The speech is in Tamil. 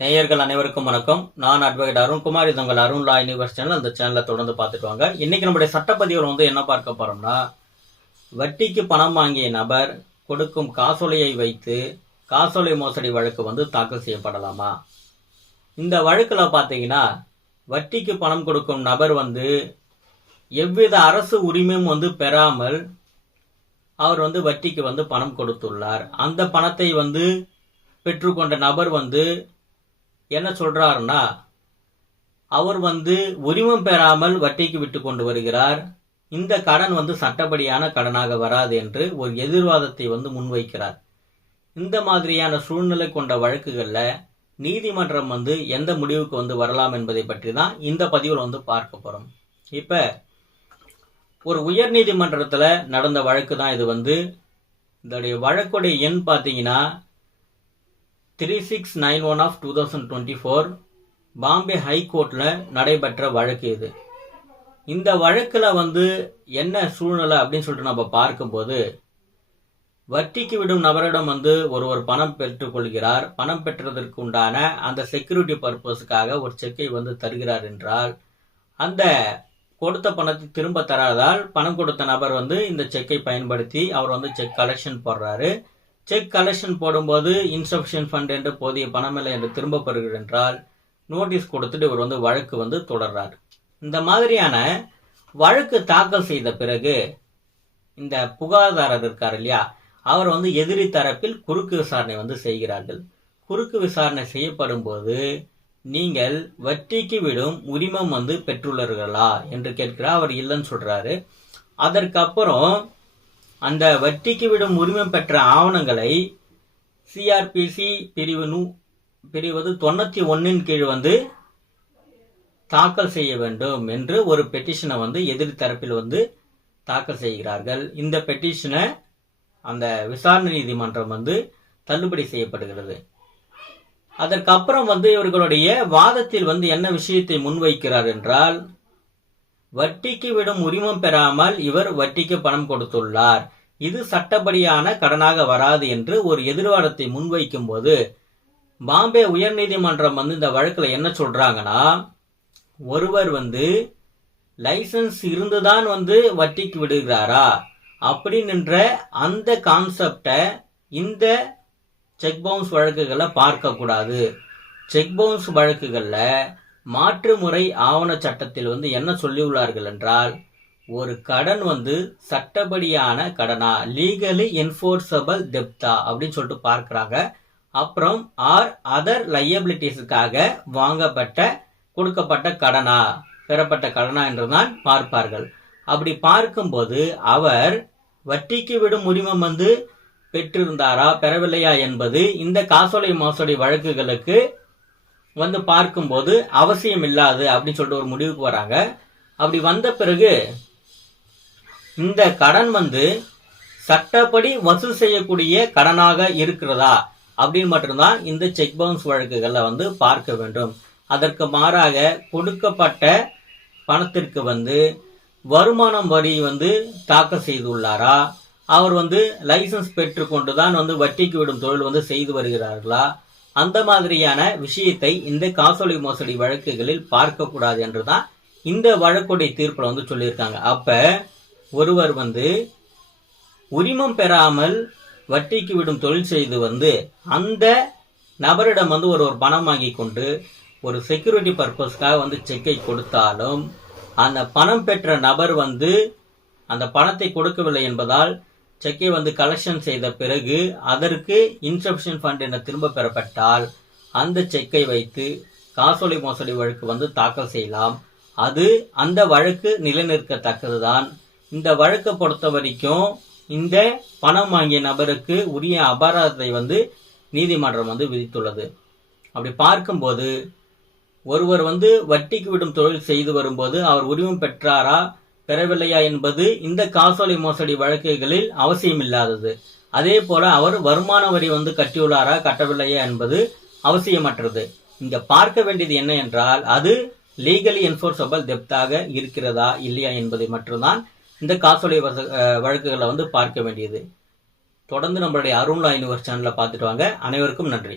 நேயர்கள் அனைவருக்கும் வணக்கம். நான் அட்வொகேட் அருண்குமார் இது உங்கள் அருண் லா யூனிவர்ஸ் சேனல். அந்த சேனலை தொடர்ந்து பார்த்துட்டு வாங்க. இன்னைக்கு நம்முடைய சட்டப்பதிவில் வந்து என்ன பார்க்க போறோம்னா வட்டிக்கு பணம் வாங்கிய நபர் கொடுக்கும் காசோலையை வைத்து காசோலை மோசடி வழக்கு வந்து தாக்கல் செய்யப்படலாமா? இந்த வழக்கில் பார்த்தீங்கன்னா வட்டிக்கு பணம் கொடுக்கும் நபர் வந்து எவ்வித அரசு உரிமையும் வந்து பெறாமல் அவர் வந்து வட்டிக்கு வந்து பணம் கொடுத்துள்ளார். அந்த பணத்தை வந்து பெற்றுக்கொண்ட நபர் வந்து என்ன சொல்றாருன்னா அவர் வந்து உரிமம் பெறாமல் வட்டிக்கு விட்டு கொண்டு வருகிறார். இந்த கடன் வந்து சட்டப்படியான கடனாக வராது என்று ஒரு எதிர்வாதத்தை வந்து முன்வைக்கிறார். இந்த மாதிரியான சூழ்நிலை கொண்ட வழக்குகளில் நீதிமன்றம் வந்து எந்த முடிவுக்கு வந்து வரலாம் என்பதை பற்றி தான் இந்த பதிவில் வந்து பார்க்க போகிறோம் இப்போ ஒரு உயர் நீதிமன்றத்தில் நடந்த வழக்கு தான் இது வந்து இதோடைய வழக்குடைய எண் பார்த்தீங்கன்னா three six nine one of two thousand twenty four Bombay ஹைகோர்ட்டில் நடைபெற்ற வழக்கு இது. இந்த வழக்கில் வந்து என்ன சூழ்நிலை அப்படின்னு சொல்லிட்டு நம்ம பார்க்கும்போது வட்டிக்கு விடும் நபரிடம் வந்து ஒருவர் பணம் பெற்றுக்கொள்கிறார். பணம் பெற்றதற்கு உண்டான அந்த செக்யூரிட்டி பர்பஸுக்காக ஒரு செக்கை வந்து தருகிறார் என்றால் அந்த கொடுத்த பணத்தை திரும்ப தராதால் பணம் கொடுத்த நபர் வந்து இந்த செக்கை பயன்படுத்தி அவர் வந்து செக் கலெக்ஷன் போடுறாரு. செக் கலெக்ஷன் போடும்போது இன்ஸ்ட்ரக்ஷன் ஃபண்ட் என்று போதிய பணமில்லை என்று திரும்ப பெறுகிறேன் என்றால் நோட்டீஸ் கொடுத்துட்டு இவர் வந்து வழக்கு வந்து தொடர்றார். இந்த மாதிரியான வழக்கு தாக்கல் செய்த பிறகு இந்த புகார்தாரர் இருக்கார் இல்லையா அவர் வந்து எதிரி தரப்பில் குறுக்கு விசாரணை வந்து செய்கிறார்கள். குறுக்கு விசாரணை செய்யப்படும் போது நீங்கள் வட்டிக்கு விடும் உரிமம் வந்து பெற்றுள்ளீர்களா என்று கேட்கிறார். அவர் இல்லைன்னு சொல்றாரு. அதற்கப்புறம் அந்த வட்டிக்கு விடும் உரிமம் பெற்ற ஆவணங்களை சிஆர்பிசி பிரிவு நூ பிரிவது தொண்ணூத்தி ஒன்னின் கீழ் வந்து தாக்கல் செய்ய வேண்டும் என்று ஒரு பெட்டிஷனை வந்து எதிர் தரப்பில் வந்து தாக்கல் செய்கிறார்கள். இந்த பெட்டிஷனை அந்த விசாரணை நீதிமன்றம் வந்து தள்ளுபடி செய்யப்படுகிறது. அதற்கப்புறம் வந்து இவர்களுடைய வாதத்தில் வந்து என்ன விஷயத்தை முன்வைக்கிறார் என்றால் வட்டிக்கு விடும் உரிமம் பெறாமல் இவர் வட்டிக்கு பணம் கொடுத்துள்ளார். இது சட்டப்படியான கடனாக வராது என்று ஒரு எதிர்வாதத்தை முன்வைக்கும் போது பாம்பே உயர்நீதிமன்றம் வந்து இந்த வழக்கில் என்ன சொல்றாங்கன்னா ஒருவர் வந்து லைசன்ஸ் இருந்துதான் வந்து வட்டிக்கு விடுகிறாரா அப்படின்ற அந்த கான்செப்டை இந்த செக் பவுன்ஸ் வழக்குகளை பார்க்கக்கூடாது. செக் பவுன்ஸ் வழக்குகளில் மாற்று முறை ஆவண சட்டத்தில் வந்து என்ன சொல்லியுள்ளார்கள் என்றால் ஒரு கடன் வந்து சட்டப்படியான கடனா? லீகலி என்ஃபோர்ஸபிள் டெப்தா அப்படின்னு சொல்லிட்டு பார்க்குறாங்க. அப்புறம் ஆர் அதர் லையபிலிட்டிஸுக்காக வாங்கப்பட்ட கொடுக்கப்பட்ட கடனா? பெறப்பட்ட கடனா என்றுதான் பார்ப்பார்கள். அப்படி பார்க்கும்போது அவர் வட்டிக்கு விடும் உரிமம் வந்து பெற்றிருந்தாரா பெறவில்லையா என்பது இந்த காசோலை மோசடி வழக்குகளுக்கு வந்து பார்க்கும்போது அவசியம் இல்லாது அப்படின்னு சொல்லிட்டு ஒரு முடிவுக்கு வராங்க. அப்படி வந்த பிறகு இந்த கடன் வந்து சட்டப்படி வசூல் செய்யக்கூடிய கடனாக இருக்கிறதா அப்படின்னு மட்டும்தான் இந்த செக் பவுன்ஸ் வழக்குகளை வந்து பார்க்க வேண்டும். அதற்கு மாறாக கொடுக்கப்பட்ட பணத்திற்கு வந்து வருமானம் வரி வந்து தாக்கல் செய்துள்ளாரா? அவர் வந்து லைசன்ஸ் பெற்றுக்கொண்டு தான் வந்து வட்டிக்கு விடும் தொழில் வந்து செய்து வருகிறார்களா? அந்த மாதிரியான விஷயத்தை இந்த காசோலை மோசடி வழக்குகளில் பார்க்கக்கூடாது என்றுதான் இந்த வழக்குடைய தீர்ப்பில் வந்து சொல்லியிருக்காங்க. அப்ப ஒருவர் வந்து உரிமம் பெறாமல் வட்டிக்கு விடும் தொழில் செய்து வந்து அந்த நபரிடம் வந்து ஒரு ஒரு பணம் வாங்கி கொண்டு ஒரு செக்யூரிட்டி பர்பஸ்க்காக வந்து செக்கை கொடுத்தாலும் அந்த பணம் பெற்ற நபர் வந்து அந்த பணத்தை கொடுக்கவில்லை என்பதால் செக்கை வந்து கலெக்ஷன் செய்த பிறகு அதற்கு இன்சப்ஷன் ஃபண்ட் என திரும்ப பெறப்பட்டால் அந்த செக்கை வைத்து காசோலை மோசடி வழக்கு வந்து தாக்கல் செய்யலாம். அது அந்த வழக்கு நிலைநிற்கத்தக்கதுதான். இந்த வழக்கை பொறுத்த வரைக்கும் இந்த பணம் வாங்கிய நபருக்கு உரிய அபராதத்தை வந்து நீதிமன்றம் வந்து விதித்துள்ளது. அப்படி பார்க்கும்போது ஒருவர் வந்து வட்டிக்கு விடும் தொழில் செய்து வரும்போது அவர் உரிமம் பெற்றாரா? பெறவில்லையா என்பது இந்த காசோலை மோசடி வழக்குகளில் அவசியமில்லாதது. அதே போல அவர் வருமான வரி வந்து கட்டியுள்ளாரா கட்டவில்லையா என்பது அவசியமற்றது. இங்க பார்க்க வேண்டியது என்ன என்றால் அது லீகலி என்ஃபோர்ஸபிள் டெப்தாக இருக்கிறதா இல்லையா என்பதை மட்டும்தான் இந்த காசோலை வழக்குகளை வந்து பார்க்க வேண்டியது. தொடர்ந்து நம்மளுடைய அருண்லா யூனிவர்ஸ் சேனலை பார்த்துட்டு வாங்க. அனைவருக்கும் நன்றி.